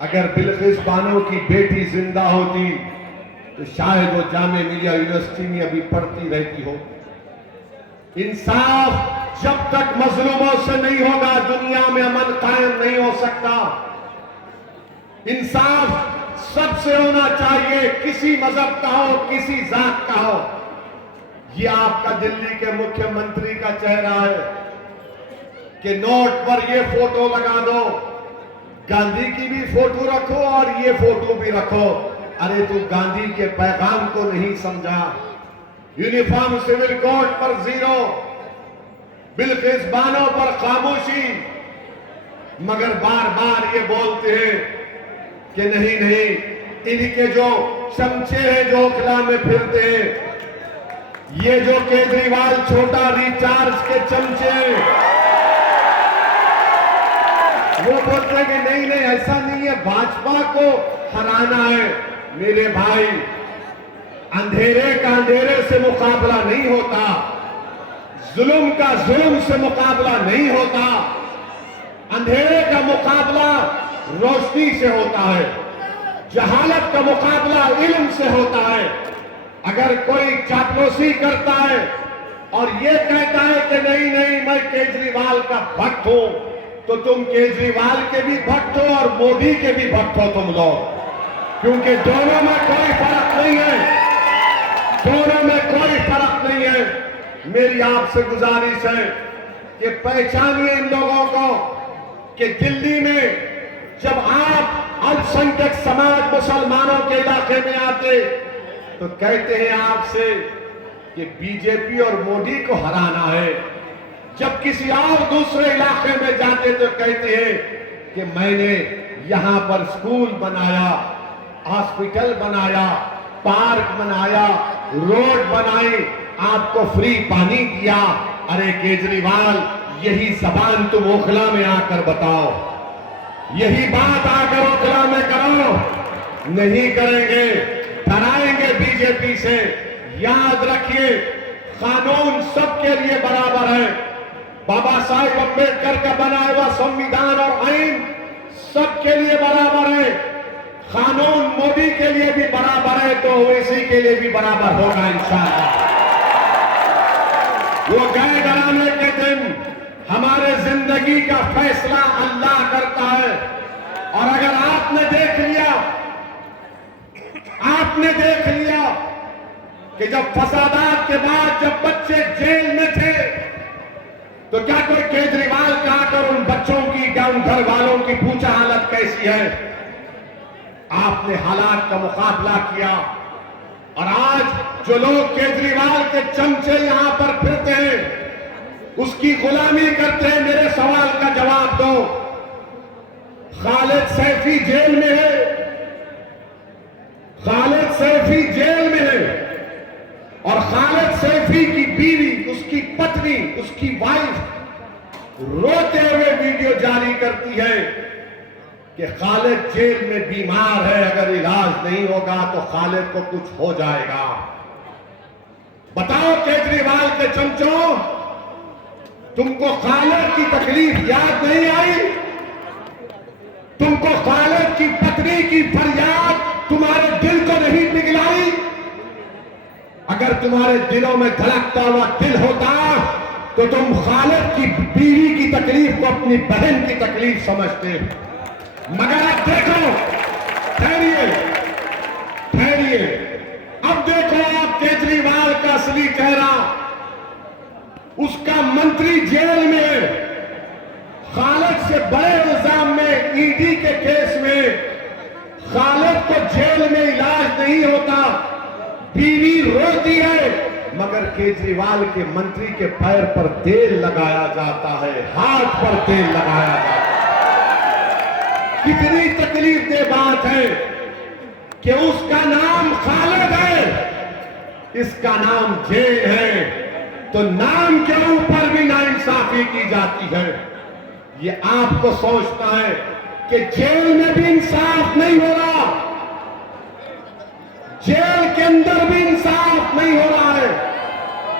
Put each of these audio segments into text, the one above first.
अगर बिल्किस बानो की बेटी जिंदा होती तो शायद वो जामे मिलिया यूनिवर्सिटी में अभी पढ़ती रहती हो। इंसाफ जब तक मजलूमों से नहीं होगा दुनिया में अमन कायम नहीं हो सकता। इंसाफ सबसे होना चाहिए, किसी मजहब का हो, किसी जात का हो। ये आपका दिल्ली के मुख्यमंत्री का चेहरा है कि नोट पर ये फोटो लगा दो, गांधी की भी फोटो रखो और ये फोटो भी रखो। अरे तू गांधी के पैगाम को नहीं समझा। यूनिफॉर्म सिविल कोड पर 0, बिल्किस बानो पर खामोशी, मगर बार बार ये बोलते हैं कि नहीं नहीं, इनके जो चमचे हैं जो ओखला में फिरते हैं, ये जो केजरीवाल छोटा रिचार्ज के चमचे हैं, वो बोलते हैं कि नहीं नहीं ऐसा नहीं है, भाजपा को हराना है। मेरे भाई, अंधेरे का अंधेरे से मुकाबला नहीं होता, जुल्म का जुल्म से मुकाबला नहीं होता। अंधेरे का मुकाबला रोशनी से होता है, जहालत का मुकाबला इल्म से होता है। अगर कोई चापलूसी करता है और ये कहता है कि नहीं नहीं मैं केजरीवाल का भक्त हूं, तो तुम केजरीवाल के भी भक्त हो और मोदी के भी भक्त हो तुम लोग, क्योंकि दोनों में कोई फर्क नहीं है, दोनों में कोई फर्क नहीं है। मेरी आपसे गुजारिश है कि पहचानिए इन लोगों को कि दिल्ली में जब आप अल्पसंख्यक समाज मुसलमानों के इलाके में आते तो कहते हैं आपसे कि बीजेपी और मोदी को हराना है। जब किसी और दूसरे इलाके में जाते तो कहते हैं कि मैंने यहां पर स्कूल बनाया, हॉस्पिटल बनाया, पार्क बनाया, रोड बनाई, आपको फ्री पानी दिया। अरे केजरीवाल, यही जबान तुम ओखला में आकर बताओ, यही बात आकर ओखला में करो। नहीं करेंगे, डराएंगे बीजेपी से। याद रखिए, कानून सबके लिए बराबर है। बाबा साहेब अम्बेडकर का बनाया हुआ संविधान और आईन सबके लिए बराबर है। कानून मोदी के लिए भी बराबर है तो ओवैसी के लिए भी बराबर होगा इंशाअल्लाह। वो गए डराने के दिन, हमारे जिंदगी का फैसला अल्लाह करता है। और अगर आपने देख लिया कि जब फसादात के बाद जब बच्चे जेल में थे तो क्या कोई केजरीवाल का आकर उन बच्चों की या उन घर वालों की पूछा हालत कैसी है? आपने हालात का मुकाबला किया और आज जो लोग केजरीवाल के चमचे यहां पर फिरते हैं, उसकी गुलामी करते हैं। मेरे सवाल का जवाब दो। खालिद सैफी जेल में है, खालिद सैफी जेल में है और खालिद सैफी की बीवी, उसकी पत्नी, उसकी वाइफ रोते हुए वीडियो जारी करती है कि खालिद जेल में बीमार है, अगर इलाज नहीं होगा तो खालिद को कुछ हो जाएगा। बताओ केजरीवाल के चमचों, तुमको खालिद की तकलीफ याद नहीं आई? तुमको खालिद की पत्नी की फरियाद तुम्हारे दिल को नहीं पिघलाई? अगर तुम्हारे दिलों में धड़कता हुआ दिल होता तो तुम खालिद की बीवी की तकलीफ को अपनी बहन की तकलीफ समझते। मगर अब देखो, ठहरिए, अब देखो आप केजरीवाल का असली चेहरा। उसका मंत्री जेल में, खालिद से बड़े इल्जाम में, ईडी के केस में खालिद को जेल में इलाज नहीं होता, बीवी रोती है, मगर केजरीवाल के मंत्री के पैर पर तेल लगाया जाता है, हाथ पर तेल लगाया जाता है। कितनी तकलीफ दे बात है कि उसका नाम खालिद है, इसका नाम जेल है, तो नाम के ऊपर भी नाइंसाफी की जाती है। ये आपको सोचता है कि जेल में भी इंसाफ नहीं हो रहा, जेल के अंदर भी इंसाफ नहीं हो रहा है,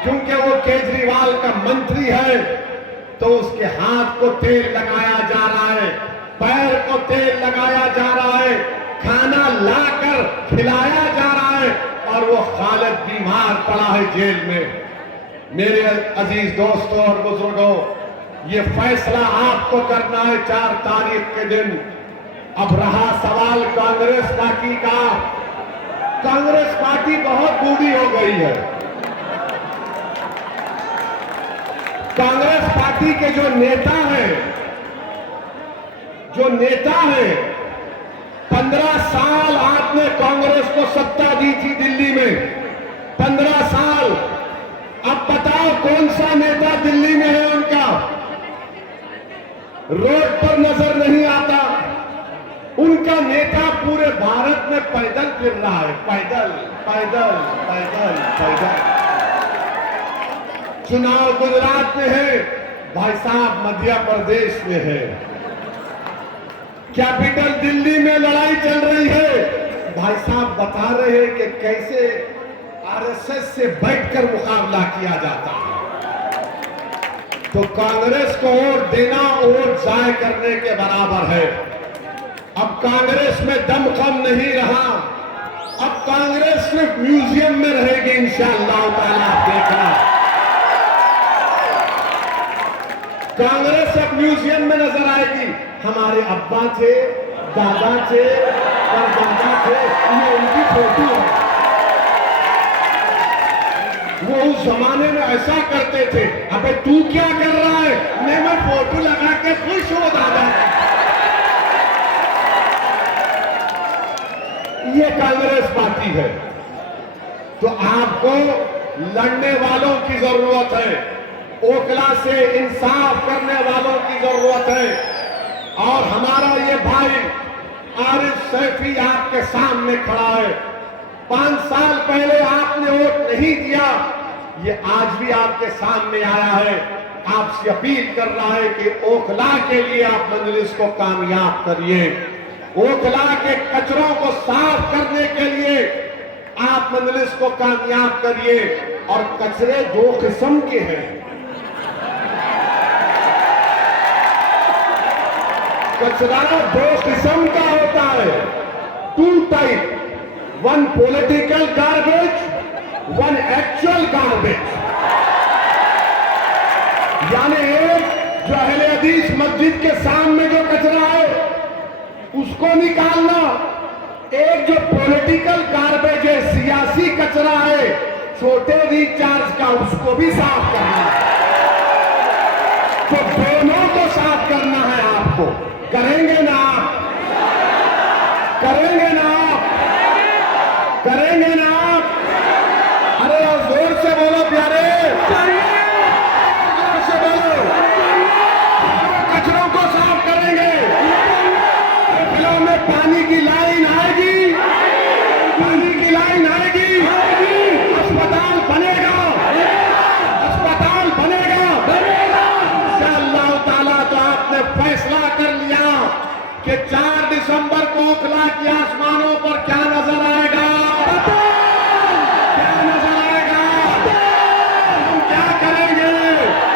क्योंकि वो केजरीवाल का मंत्री है तो उसके हाथ को तेल लगाया जा रहा है, पैर को तेल लगाया जा रहा पड़ा है जेल में। मेरे अजीज दोस्तों और बुजुर्गों, ये फैसला आपको करना है 4 तारीख के दिन। अब रहा सवाल कांग्रेस पार्टी का। कांग्रेस पार्टी बहुत बूढ़ी हो गई है। कांग्रेस पार्टी के जो नेता हैं 15 साल आपने कांग्रेस को सत्ता दी थी दिल्ली में, 15 साल। अब बताओ कौन सा नेता दिल्ली में है उनका? रोड पर नजर नहीं आता। उनका नेता पूरे भारत में पैदल फिर रहा है, पैदल पैदल पैदल पैदल। चुनाव गुजरात में है, भाई साहब मध्य प्रदेश में है, कैपिटल दिल्ली में लड़ाई चल रही है। भाई साहब बता रहे हैं कि कैसे आरएसएस से बैठकर मुकाबला किया जाता है। तो कांग्रेस को वोट देना वोट जाय करने के बराबर है। अब कांग्रेस में दम कम नहीं रहा। अब कांग्रेस सिर्फ म्यूजियम में रहेगी इंशाअल्लाह ताला, आप देखना। कांग्रेस अब म्यूजियम में नजर आएगी। हमारे अब्बा थे, दादा थे, परदादा थे, ये उनकी फोटो है। वो उस जमाने में ऐसा करते थे। अबे तू क्या कर रहा है? मैं फोटो लगा के खुश हो दादा। ये कांग्रेस पार्टी है। तो आपको लड़ने वालों की जरूरत है, ओखला से इंसाफ करने वालों की जरूरत है। और हमारा ये भाई आरिफ सैफी आपके सामने खड़ा है। 5 साल पहले आपने वोट नहीं दिया, ये आज भी आपके सामने आया है। आपसे अपील कर रहा है कि ओखला के लिए आप मजलिस को कामयाब करिए। ओखला के कचरों को साफ करने के लिए आप मजलिस को कामयाब करिए। और कचरे 2 किस्म के हैं। कचरा 2 किस्म का होता है, 2 type, 1 political garbage, 1 actual garbage. यानी एक जो अहले हदीस मस्जिद के सामने जो कचरा है उसको निकालना, एक जो पॉलिटिकल गार्बेज है, सियासी कचरा है, छोटे रिचार्ज का, उसको भी साफ करना है। तो दोनों को साफ करना है आपको। करेंगे ना आप? करेंगे ना आप? करेंगे ना आप? अरे और जोर से बोलो प्यारे, जोर से बोलो। कचरों को साफ करेंगे। फिलों में पानी की लाइन आएगी, पानी की लाइन आएगी। अस्पताल बनेगा, अस्पताल बनेगा इंशाअल्लाह ताला। तो आपने फैसला कर लिया कि 4 दिसंबर को ओखला के आसमानों पर क्या नजर आएगा?